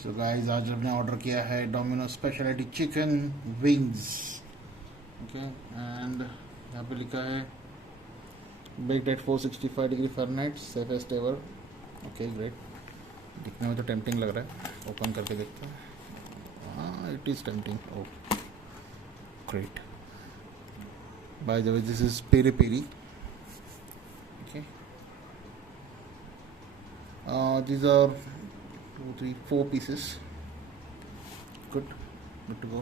So guys आज हमने order किया है Domino's speciality chicken wings. Okay and यहाँ पे लिखा है baked at 465 degree Fahrenheit, safest ever. Okay great, दिखने में तो टेम्पटिंग लग रहा है, ओपन करके देखते हैं। हाँ it is tempting. Oh great, by the way this is peri peri. Okay these are 2 3 4 pieces. Good to go.